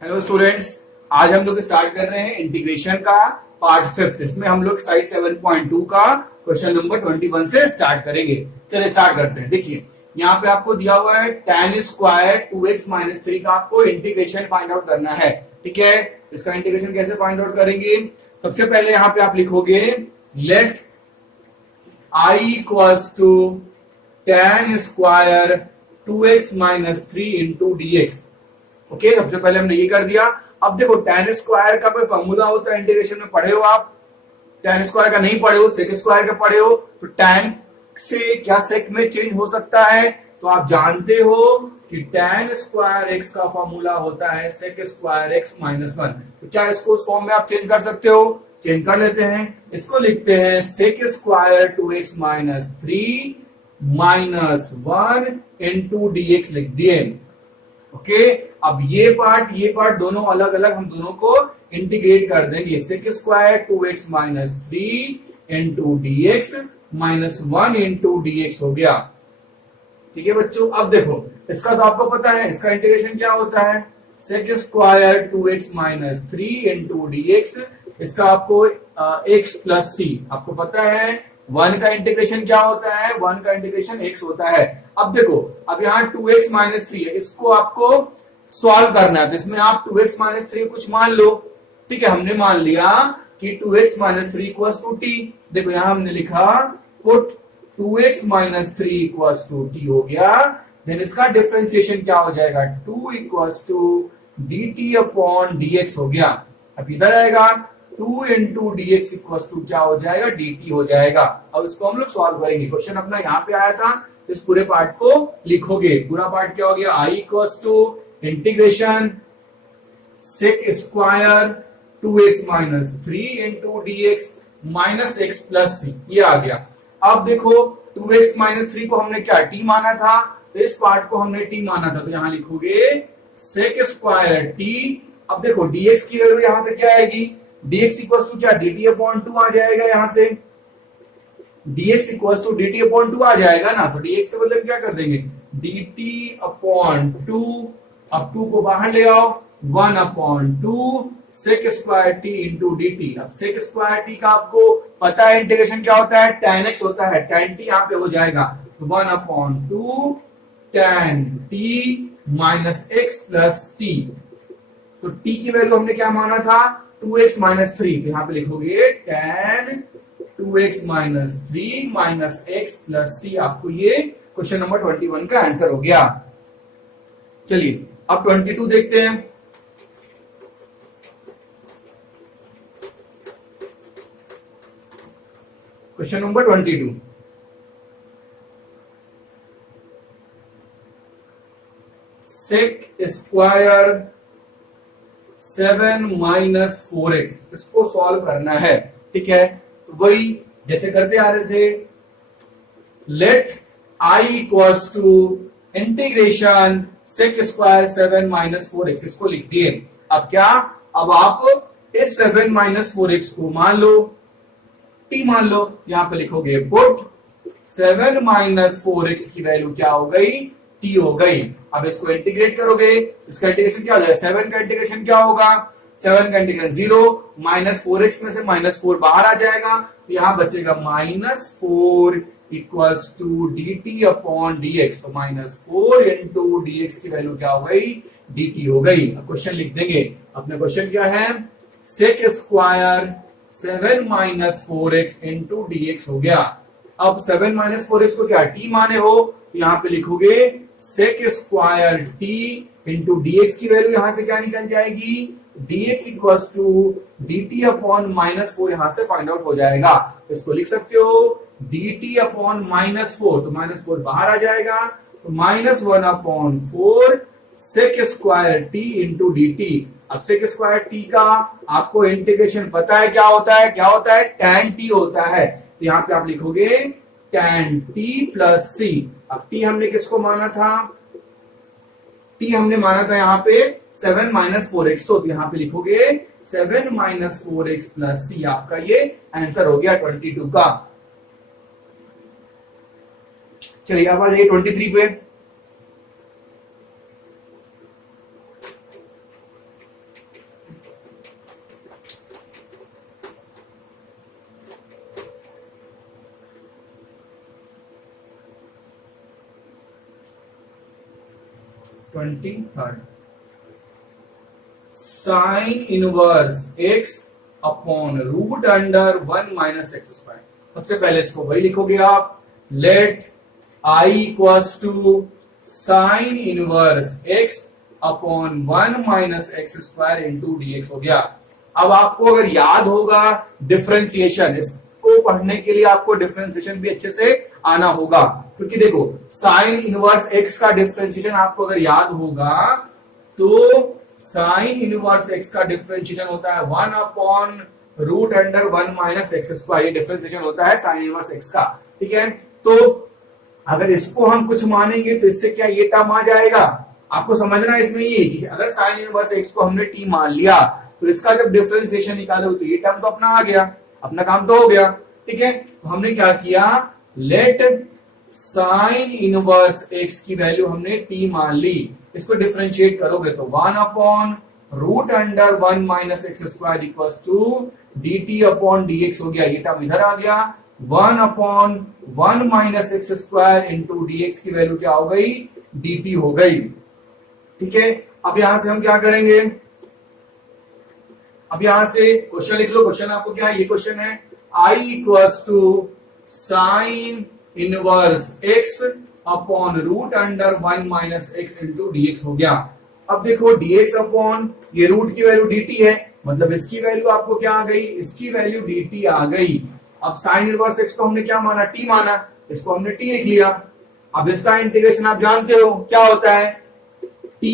Hello students, आज हम लोग स्टार्ट कर रहे हैं इंटीग्रेशन का पार्ट फिफ्थ। इसमें हम लोग साइज 7.2 का क्वेश्चन नंबर 21 से स्टार्ट करेंगे। चलिए स्टार्ट करते हैं। देखिए यहाँ पे आपको दिया हुआ है tan स्क्वायर 2x माइनस 3 का आपको इंटीग्रेशन फाइंड आउट करना है। ठीक है, इसका इंटीग्रेशन कैसे फाइंड आउट करेंगे? सबसे पहले यहाँ पे आप लिखोगे let I equals to tan square 2x minus 3 into dx। Okay, सबसे पहले हमने ये कर दिया। अब देखो tan स्क्वायर का कोई फॉर्मूला होता है इंटीग्रेशन में, पढ़े हो आप? tan स्क्वायर का नहीं पढ़े हो, sec स्क्वायर का पढ़े हो। तो tan से क्या sec में चेंज हो सकता है? तो आप जानते हो कि tan स्क्वायर x का फॉर्मूला होता है sec स्क्वायर x माइनस 1। तो क्या इसको उस फॉर्म में आप चेंज कर सकते हो? चेंज कर लेते हैं। इसको लिखते हैं sec square 2x minus 3 minus 1 into dx लिख दिए। ओके, अब ये पार्ट दोनों अलग अलग हम दोनों को इंटीग्रेट कर देंगे। Sec square 2x minus 3 into dx minus 1 into dx हो गया। ठीक है बच्चों, अब देखो इसका तो आपको पता है, इसका इंटीग्रेशन क्या होता है? Sec square 2x minus 3 into dx, इसका आपको x प्लस सी आपको पता है। 1 का इंटीग्रेशन क्या होता है? 1 का इंटीग्रेशन x होता है। अब देखो, अब यहाँ 2x माइनस 3 है, इसको आपको सॉल्व करना है। तो इसमें आप 2x माइनस 3 कुछ मान लो। ठीक है, हमने मान लिया कि 2x minus 3 equals to T. देखो यहाँ हमने लिखा put 2x minus 3 equals to t हो गया। देन इसका डिफरेंशिएशन क्या हो जाएगा? 2 equals to dt upon dx हो गया। अब इधर आएगा 2 इंटू dx इक्वल्स टू क्या हो जाएगा? dt हो जाएगा। अब इसको हम लोग सॉल्व करेंगे। क्वेश्चन अपना यहाँ पे आया था, इस पूरे पार्ट को लिखोगे। पूरा पार्ट क्या हो गया? I equals to integration sec square 2x minus 3 into dx minus x plus C, ये आ गया। अब देखो 2x माइनस 3 को हमने क्या t माना था, तो इस पार्ट को हमने t माना था, तो यहां लिखोगे सेक स्क्वायर t। अब देखो dx की वैल्यू यहां से क्या आएगी? dx इक्वल्स टू क्या? dt अपॉन 2 आ जाएगा। यहां से dx equals to dt upon 2 आ जाएगा ना, तो dx के बदले क्या कर देंगे? dt upon 2। अब 2 को बाहर ले आओ, 1 upon 2 sec square t into dt। अब सेक स्क्वायर टी का आपको पता है इंटीग्रेशन क्या होता है? tan x होता है। tan t यहाँ पे हो जाएगा, तो 1 upon 2 tan t minus x plus t। तो t की वैल्यू हमने क्या माना था? 2x minus 3। तो यहाँ पे लिखोगे tan 2x minus 3 minus x plus c। आपको ये क्वेश्चन नंबर 21 का आंसर हो गया। चलिए अब 22 देखते हैं। Question number 22, sec square 7 minus 4x, इसको सॉल्व करना है। ठीक है, तो वही जैसे करते आ रहे थे, let I equals to integration sec square 7 minus 4x, इसको लिख दिए। अब क्या? अब आप इस 7 माइनस 4x को मान लो t मान लो। यहां पे लिखोगे पुट 7 माइनस 4x की वैल्यू क्या हो गई? t हो गई। अब इसको इंटीग्रेट करोगे, इसका इंटीग्रेशन क्या हो जाएगा? 7 का इंटीग्रेशन क्या होगा? 7 का इंटीग्रेशन 0, माइनस 4x में से माइनस 4 बाहर आ जाएगा, तो यहां बचेगा minus 4 equals to dt upon dx। तो माइनस 4 इंटू dx की वैल्यू क्या हो गई? dt हो गई। अब क्वेश्चन लिख देंगे। अपना क्वेश्चन क्या है? Sec square 7 minus 4x into dx हो गया। अब 7 माइनस 4x को क्या t माने हो, तो यहां पे लिखोगे sec square t into dx की वैल्यू यहां से क्या निकल जाएगी? dx equals to dt upon minus 4 यहां से फाइंड आउट हो जाएगा। तो इसको लिख सकते हो dt अपॉन माइनस 4, तो माइनस 4 बाहर आ जाएगा, तो minus 1 upon 4 sec square t into dt। अब सेक स्क्वायर t का आपको इंटीग्रेशन पता है क्या होता है? क्या होता है? tan t होता है। तो यहाँ पे आप लिखोगे tan t प्लस c। अब t हमने किसको माना था? t हमने माना था यहाँ पे 7 माइनस 4x। तो यहाँ पे लिखोगे 7 माइनस 4x प्लस c। आपका ये आंसर हो गया 22 का। चलिए अब आ जाइए 23 पे। 23rd sine inverse x upon root under 1 minus x square. सबसे पहले इसको वही लिखोगे आप, let I equals to sine inverse x upon 1 minus x square into dx हो गया। अब आपको अगर याद होगा डिफरेंशिएशन, इसको पढ़ने के लिए आपको डिफरेंशिएशन भी अच्छे से आना होगा, क्योंकि देखो साइन इनवर्स x का डिफरेंशिएशन आपको अगर याद होगा तो साइन इनवर्स x का डिफरेंशिएशन होता है 1 upon root under 1 minus x square. Differentiation होता है साइन इनवर्स x का, ठीक है। तो अगर इसको हम कुछ मानेंगे तो इससे क्या ये टर्म आ जाएगा। आपको समझना है इसमें ये कि अगर साइन इनवर्स x को हमने t मान लिया तो इसका जब डिफरेंशिएशन निकाले तो ये टर्म तो अपना आ गया, अपना काम तो हो गया, ठीक है। तो हमने क्या किया, लेट साइन इनवर्स x की वैल्यू हमने t मान ली। इसको डिफरेंशिएट करोगे तो 1 upon root under 1 minus x square equals to dt upon dx हो गया। ये टर्म इधर आ गया, 1 upon 1 minus x square into dx की वैल्यू क्या हो गई, dt हो गई, ठीक है। अब यहां से हम क्या करेंगे, अब यहां से क्वेश्चन लिख लो। क्वेश्चन आपको क्या है, ये क्वेश्चन है I equals to sine inverse x upon root under 1 minus x into dx हो गया। अब देखो dx अपॉन ये रूट की वैल्यू dt है, मतलब इसकी वैल्यू आपको क्या आ गई, इसकी वैल्यू dt आ गई। अब साइन इनवर्स x को हमने क्या माना, t माना, इसको हमने t लिख लिया। अब इसका इंटीग्रेशन आप जानते हो क्या होता है, t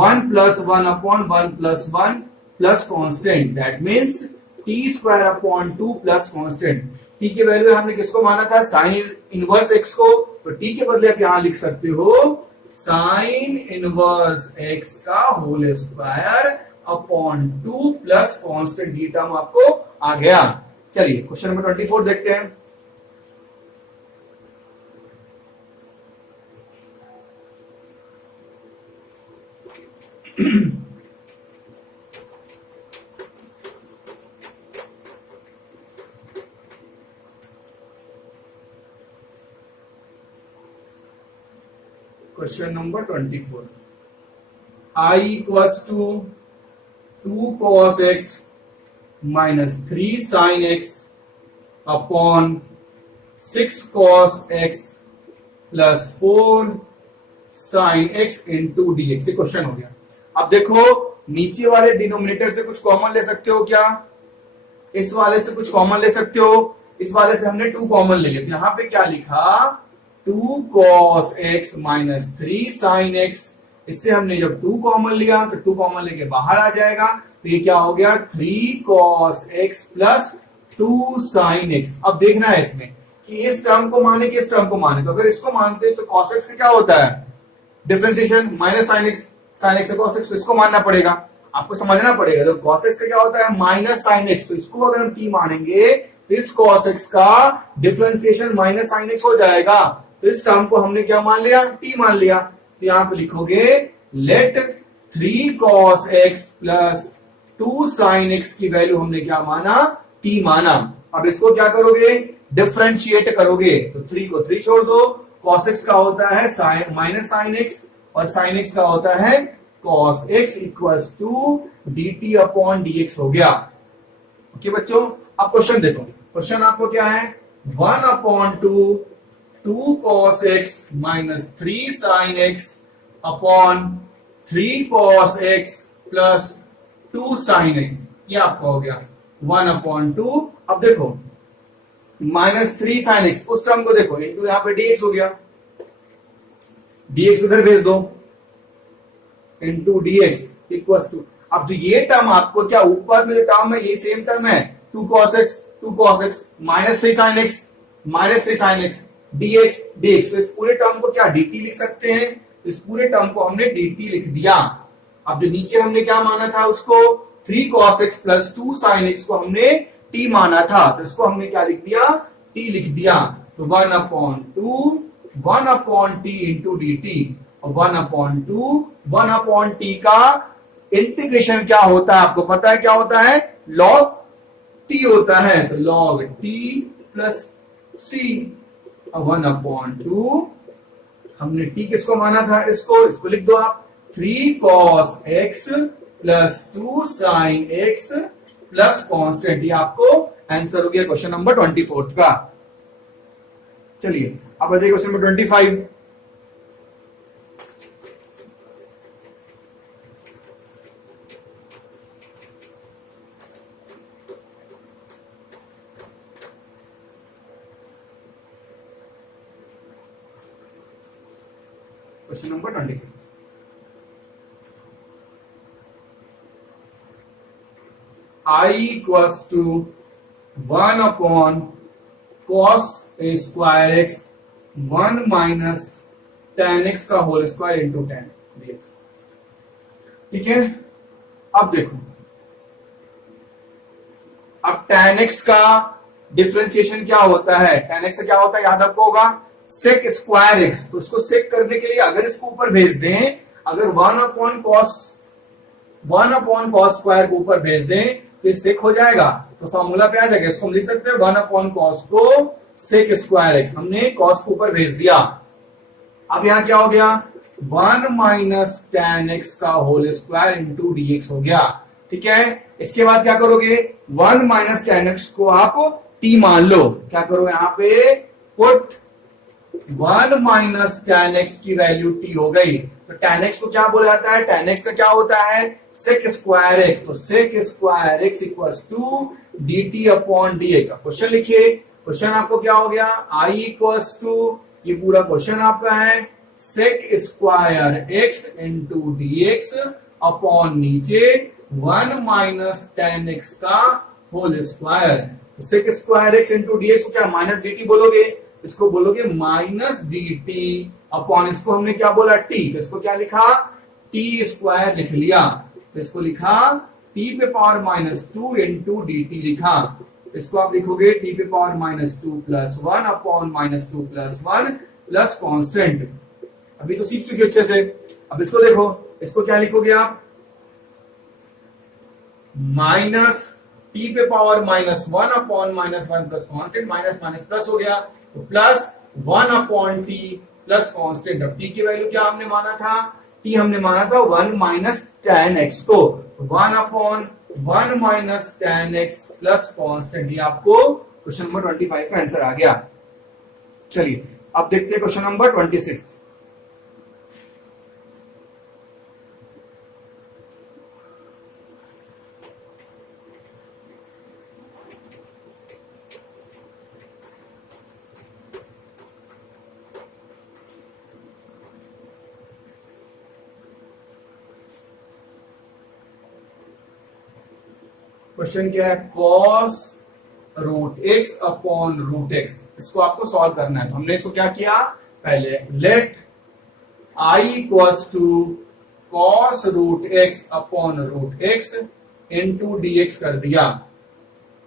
1 plus 1 upon 1 plus 1 plus constant, that means t square upon 2 plus constant. t की वैल्यू हमने किसको माना था, साइन इनवर्स x को, तो t के बदले आप यहां लिख सकते हो साइन इनवर्स x का whole square upon 2 plus constant. ये टर्म आपको आ गया। चलिए क्वेश्चन नंबर 24 देखते हैं। Question number 24, I equals to 2 cos x minus 3 sin x upon 6 cos x plus 4 sin x into dx। ये क्वेश्चन हो गया। अब देखो नीचे वाले डिनोमिनेटर से कुछ कॉमन ले सकते हो क्या, इस वाले से कुछ कॉमन ले सकते हो, इस वाले से हमने 2 कॉमन ले लिया, तो यहां पे क्या लिखा 2 cos x minus 3 sin x। इससे हमने जब 2 कॉमन लिया तो 2 कॉमन लेके बाहर आ जाएगा, तो ये क्या हो गया 3 cos x plus 2 sin x। अब देखना है इसमें कि इस टर्म को माने कि इस टर्म को माने, तो अगर इसको मानते हैं तो cos x का क्या होता है डिफरेंशिएशन माइनस sin x से cos x, तो इसको मानना पड़ेगा, आपको समझना पड़ेगा। तो cos x का क्या होता है माइनस sin x, तो इसको अगर हम t मानेंगे तो इस cos x का डिफरेंशिएशन माइनस sin x हो जाएगा। तो इस टर्म को हमने क्या मान लिया, t मान लिया। तो यहां पे लिखोगे let 3 cos x plus 2 sin x की वैल्यू हमने क्या माना, t माना। अब इसको क्या करोगे, डिफरेंशिएट करोगे, तो 3 को 3 छोड़ दो, cos x का होता है माइनस sin x और sin x का होता है cos x equals to dt upon dx हो गया। ओके बच्चों, अब क्वेश्चन देखो। क्वेश्चन आपको क्या है, 1 upon 2 cos x minus 3 sin x upon 3 cos x plus 2 sin x, ये आपका हो गया 1 अपॉन 2। अब देखो माइनस 3 sin x, उस टर्म को देखो इंटू यहां पे dx हो गया, dx उधर भेज दो इंटू dx इक्वल्स टू। अब जो ये टर्म आपको क्या ऊपर में जो टर्म है ये सेम टर्म है 2 cos x minus 3 sin x minus 3 sin x dx। तो इस पूरे टर्म को क्या dt लिख सकते हैं, इस पूरे टर्म को हमने dt लिख दिया। अब जो नीचे हमने क्या माना था उसको 3 cos x plus 2 sin x को हमने t माना था, तो इसको हमने क्या लिख दिया, t लिख दिया। तो 1 अपॉन t इंटू dt, और 1 अपॉन t का इंटीग्रेशन क्या होता है आपको पता है क्या होता है, log t होता है, तो log t plus c। 1 upon 2 हमने t किसको माना था, इसको लिख दो आप, 3 cos x plus 2 sin x plus constant. ये आपको आंसर हो गया क्वेश्चन नंबर 24 का। चलिए अब बताइए question number 25। Question number 25, I equals to 1 upon cos square x 1 minus ten x का होल स्क्वायर इंटू 10 dx। ठीक है, अब देखो, अब tan x का डिफरेंशिएशन क्या होता है? tan x से क्या होता है याद आपको होगा, सेक स्क्वायर एक्स। तो उसको सेक करने के लिए अगर इसको ऊपर भेज दें, अगर 1 अपॉन कॉस स्क्वायर को ऊपर भेज दें तो ये सेक हो जाएगा, तो फॉर्मूला पे आ जाएगा। इसको हम लिख सकते हैं 1 अपॉन कॉस को सेक स्क्वायर एक्स। हमने कॉस को ऊपर भेज दिया। अब यहां क्या हो गया, 1 माइनस टेन एक्स का होल स्क्वायर इंटू dx हो गया। ठीक है, इसके बाद क्या करोगे, 1 माइनस टेन एक्स को आप t मान लो। क्या करो, यहां पे पुट 1 माइनस टेन एक्स की वैल्यू t हो गई। तो टेन एक्स को क्या बोला जाता है, टेन एक्स का क्या होता है, सेक स्क्वायर एक्स। तो sec square x equals to dt upon dx। Question लिखिए, क्वेश्चन आपको क्या हो गया, i इक्वल्स टू, ये पूरा क्वेश्चन आपका है, sec square x into dx upon नीचे 1 माइनस टेन एक्स का whole square. Sec square x into dx को क्या माइनस dt बोलोगे, इसको बोलोगे माइनस dt अपॉन, इसको हमने क्या बोला t, तो इसको क्या लिखा, t स्क्वायर लिख लिया। तो इसको लिखा t पे पावर माइनस 2 इंटू dt लिखा। इसको आप लिखोगे t पे power minus 2 plus 1 upon minus 2 plus 1 plus constant. अभी तो सीख चुके अच्छे से। अब इसको देखो, इसको क्या लिखोगे आप, माइनस टी पे power minus 1 upon minus 1 plus constant, minus minus plus हो गया, तो plus 1 upon T plus constant. अब टी की वैल्यू क्या हमने माना था, टी हमने माना था 1 माइनस टेन एक्स को, 1 upon 1 minus ten x plus constant. ये आपको क्वेश्चन नंबर 25 का आंसर आ गया। चलिए अब देखते हैं क्वेश्चन नंबर 26। क्वेश्चन क्या है, cos root x upon root x. इसको आपको सॉल्व करना है। तो हमने इसको क्या किया, पहले let I equals to cos root x upon root x into dx कर दिया।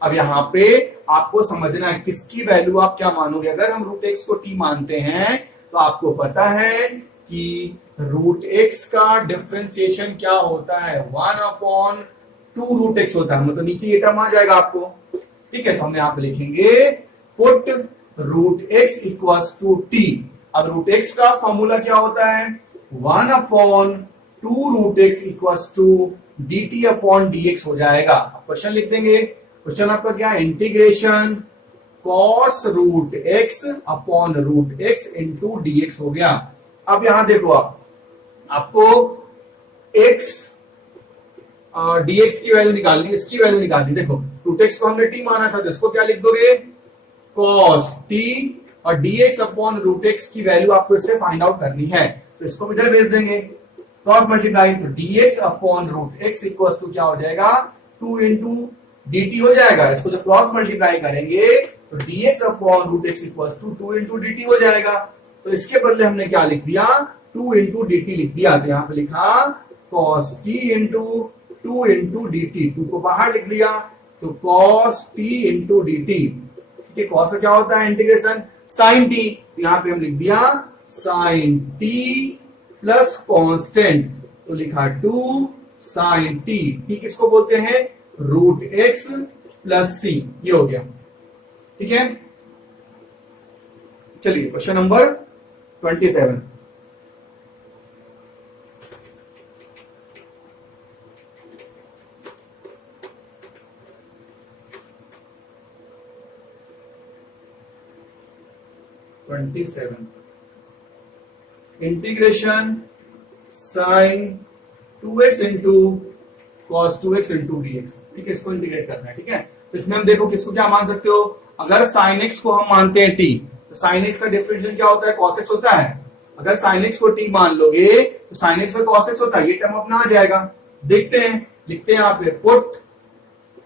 अब यहां पे आपको समझना है किसकी वैल्यू आप क्या मानोगे। अगर हम रूट एक्स को t मानते हैं तो आपको पता है कि रूट एक्स का डिफरेंशिएशन क्या होता है, 1 अपॉन 2 रूट एक्स होता है। मतलब नीचे ये टर्म आ जाएगा आपको। ठीक है, तो हम यहाँ पे लिखेंगे put root x equals to t. अब रूट एक्स का फॉर्मूला क्या होता है, 1 upon 2 root x equals to dt upon dx हो जाएगा। क्वेश्चन लिख देंगे, क्वेश्चन आपका क्या है, integration cos root x upon root x into dx हो गया। अब यहां देखो, आपको x dx की वैल्यू निकालनी, इसकी वैल्यू निकालनी। देखो रूट एक्स को हमने t माना था, तो इसको क्या लिख दोगे, cos t, और dx अपॉन रूट एक्स की वैल्यू आपको इससे फाइंड आउट करनी है। तो इसको इधर भेज देंगे, क्रॉस मल्टीप्लाई, तो dx upon root x equals to क्या हो जाएगा, 2 इंटू dt हो जाएगा। इसको जब क्रॉस मल्टीप्लाई करेंगे तो dx upon root x equals to 2 into dt हो जाएगा। तो इसके बदले हमने क्या लिख दिया, 2 इंटू dt लिख दिया। तो यहां पे लिखा cos t into 2 into dt, 2 को बाहर लिख दिया, तो cos t इंटू dt। ठीक है, cos का क्या होता है, इंटीग्रेशन sin t, यहां पे हम लिख दिया sin t प्लस कांस्टेंट, तो लिखा 2 sin t। t किसको बोलते हैं, रूट एक्स प्लस सी, ये हो गया। ठीक है, चलिए question number 27। 27 integration sine 2x into cos 2x into dx। ठीक है, इसको इंटीग्रेट करना है। ठीक है, तो इसमें हम देखो किसको क्या मान सकते हो, अगर साइन x को हम मानते हैं t, तो साइन x का डिफरेंशियल क्या होता है, cos x होता है। अगर साइन x को t मान लोगे तो साइन x का cos x होता है, ये टर्म अपना आ जाएगा। देखते हैं, लिखते हैं यहाँ पे पुट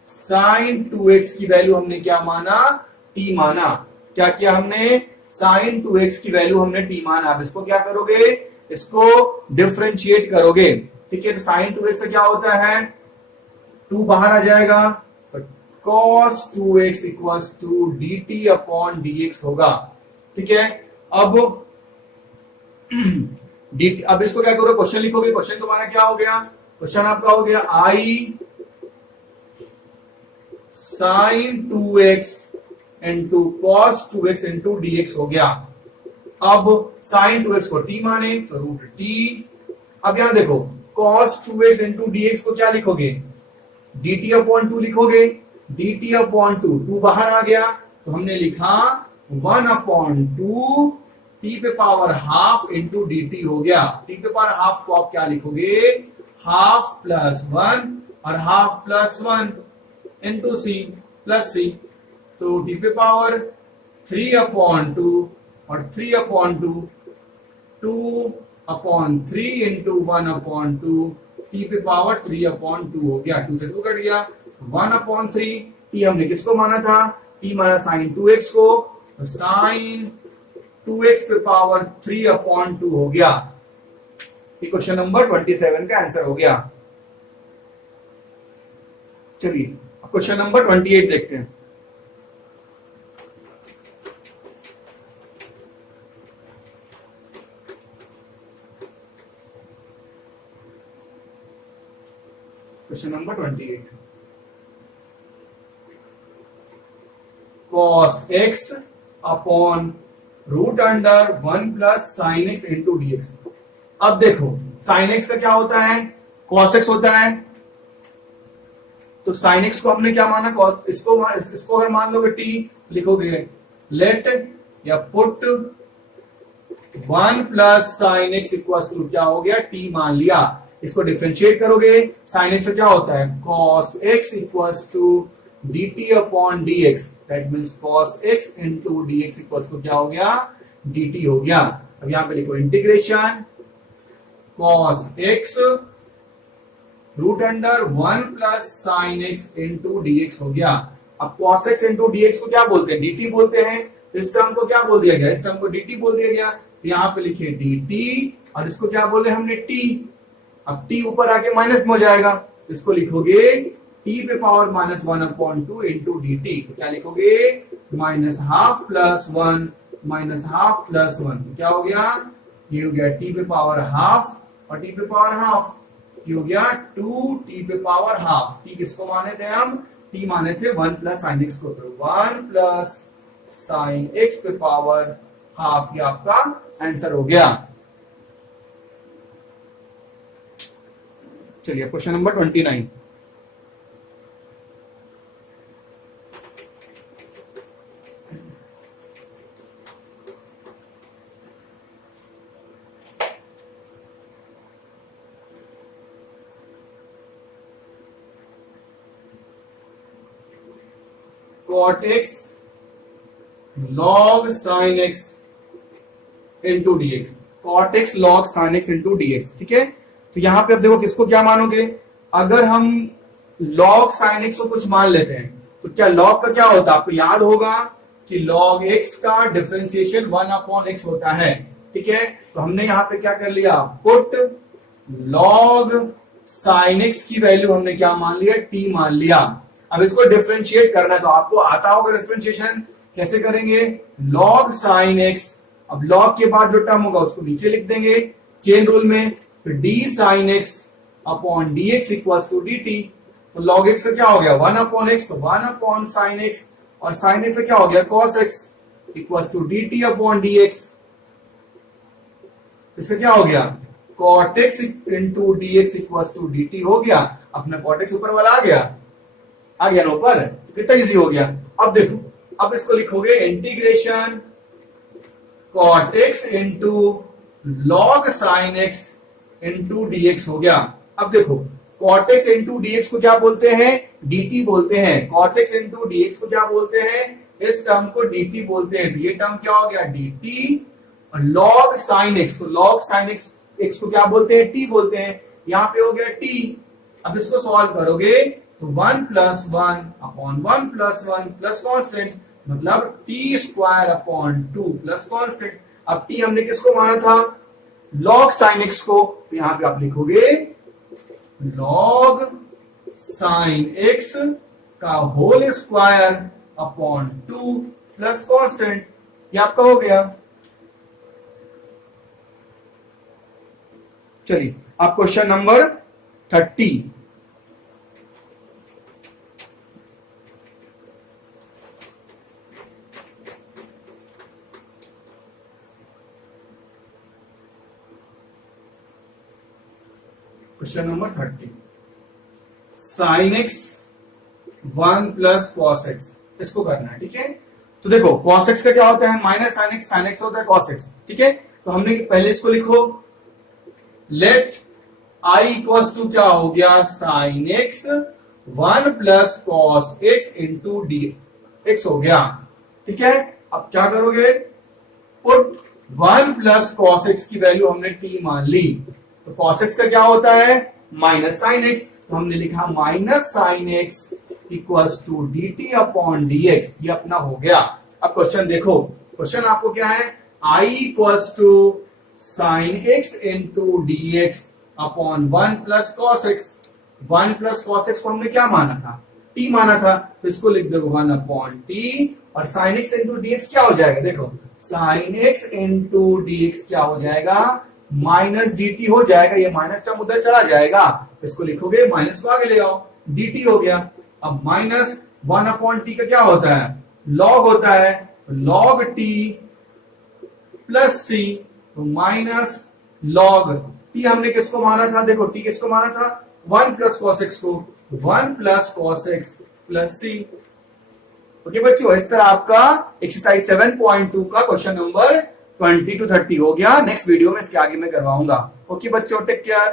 साइन 2x की वैल्यू हमने क्या माना, t माना। क्या किया हमने, साइन 2x की वैल्यू हमने t माना। अब इसको क्या करोगे, इसको डिफरेंशिएट करोगे। ठीक है, तो साइन 2x से क्या होता है, 2 बाहर आ जाएगा, cos 2x equals to dt upon dx होगा। ठीक है, अब dt, अब इसको क्या करोगे, क्वेश्चन लिखोगे। क्वेश्चन तुम्हारा क्या हो गया, क्वेश्चन आपका हो गया i sine 2x into cos 2x into dx हो गया। अब साइन 2x को t माने तो रूट t। अब यहां देखो cos 2x इंटू dx को क्या लिखोगे, dt अपॉन 2 लिखोगे। dt अपॉन 2 बाहर आ गया तो हमने लिखा 1 अपॉन 2 t पे पावर हाफ इंटू dt हो गया। t पे पावर हाफ को आप क्या लिखोगे, हाफ प्लस 1 और half plus 1 into c plus c। तो t पे पावर 3 अपॉन 2 और 3 upon 2 2 upon 3 into 1 upon 2 t पे पावर 3 अपॉन 2 हो गया। 2 से 2 कट गया, 1 अपॉन 3। t हमने किसको माना था, t माना साइन 2x को, तो साइन 2x पे पावर 3 अपॉन 2 हो गया। क्वेश्चन नंबर 27 का आंसर हो गया। चलिए अब क्वेश्चन नंबर 28 देखते हैं। Question number 28, cos x upon root under 1 plus sine x into dx। अब देखो साइन x का क्या होता है, cos x होता है। तो साइन x को हमने क्या माना, cos, इसको अगर मान लोगे t, लिखोगे लेट या put 1 plus sine x equal to क्या हो गया, t मान लिया। इसको डिफरेंशिएट करोगे, साइन x से क्या होता है, cos x equals to dt upon dx। That means cos x into dx equals to क्या हो गया, dt हो गया। अब यहां पे लिखो integration cos x root under 1 plus sine x into dx हो गया। अब cos x इंटू dx को क्या बोलते हैं, dt बोलते हैं। तो इस टर्म को क्या बोल दिया गया, इस टर्म को dt बोल दिया गया। तो यहां पे लिखिए dt और इसको क्या बोले हमने t। अब t ऊपर आके माइनस में हो जाएगा, इसको लिखोगे t पे power minus 1 upon 2 into D T. तो क्या लिखोगे, minus half plus 1 minus half plus 1। तो क्या हो गया, ये हो गया t पे पावर हाफ और t पे पावर हाफ, ये हो गया 2t पे पावर हाफ। t किसको माने थे हम, t माने थे 1 प्लस साइन एक्स को। तो 1 प्लस साइन एक्स पे पावर हाफ, ये आपका आंसर हो गया। चलिए question number 29, cot x log sin x into dx, cot x log sin x into dx। ठीक है, तो यहां पे अब देखो किसको क्या मानोगे, अगर हम log sin x को कुछ मान लेते हैं तो क्या log का क्या होता है, आपको याद होगा कि log x का डिफरेंशिएशन 1 अपॉन x होता है। ठीक है, तो हमने यहां पे क्या कर लिया, पुट log sin x की वैल्यू हमने क्या मान लिया, t मान लिया। अब इसको डिफरेंशिएट करना है, तो आपको आता होगा डिफरेंशिएशन, कैसे करेंगे, log sin x, अब log के बाद जो टर्म होगा उसको नीचे लिख देंगे चेन रूल में, फिर d sin x upon dx equals to dt। तो log x का क्या हो गया 1 अपॉन x, तो 1 अपॉन sin x, और sin x का क्या हो गया cos x equals to dt upon dx। इसका क्या हो गया cot x into dx equals to dt हो गया। अपना cot x ऊपर वाला आ गया ना ऊपर, कितना इजी हो गया। अब देखो, अब इसको लिखोगे integration cot x into log sin x into dx हो गया। अब देखो cot x इंटू dx को क्या बोलते हैं, dt बोलते हैं। cot x इंटू dx को क्या बोलते हैं, इस टर्म को dt बोलते हैं। तो ये टर्म क्या हो गया, dt। और log sin x, तो log sin x को क्या बोलते हैं, t बोलते हैं। यहाँ पे हो गया t। अब इसको सॉल्व करोगे तो 1 plus 1 upon 1 plus 1 plus constant, मतलब T square upon 2 plus constant. अब टी हमने किसको माना था, log sin x को, तो यहां पे आप लिखोगे log sin x का whole square upon 2 plus constant. ये आपका हो गया। चलिए अब question number 30। Question number 30, sine x 1 plus cos x, इसको करना है। ठीक है, तो देखो कॉस एक्स का क्या होता है, माइनस साइन एक्स होता है कॉस एक्स। ठीक है, तो हमने पहले इसको लिखो, लेट आई इक्वल्स टू क्या हो गया, sign x 1 plus cos x into d x हो गया। ठीक है, अब क्या करोगे, पुट 1 प्लस कॉस एक्स की वैल्यू हमने टी मान ली, तो cos x का क्या होता है, माइनस साइन एक्स। तो हमने लिखा minus sine x equals to d t upon d x. ये अपना हो गया। अब क्वेश्चन देखो, क्वेश्चन आपको क्या है, i equals to sine x into d x upon 1 plus cos x. 1 plus cos x को हमने क्या माना था, t माना था, तो इसको लिख दो 1 अपॉन टी, और sign x into d x क्या हो जाएगा, देखो sign x into d x क्या हो जाएगा, माइनस डी टी हो जाएगा। ये माइनस टर्म उधर चला जाएगा, इसको लिखोगे माइनस को आगे ले आओ, डी टी हो गया। अब माइनस 1 अपॉन टी का क्या होता है, लॉग होता है, लॉग टी प्लस सी, तो माइनस लॉग टी हमने किसको माना था, देखो टी किसको माना था, 1 प्लस कॉस एक्स को, 1 प्लस कॉस एक्स प्लस सी। ओके बच्चों, इस तरह आपका एक्सरसाइज 7.2 का क्वेश्चन नंबर 20 to 30 हो गया। नेक्स्ट वीडियो में इसके आगे मैं करवाऊंगा। ओके बच्चों, टेक केयर।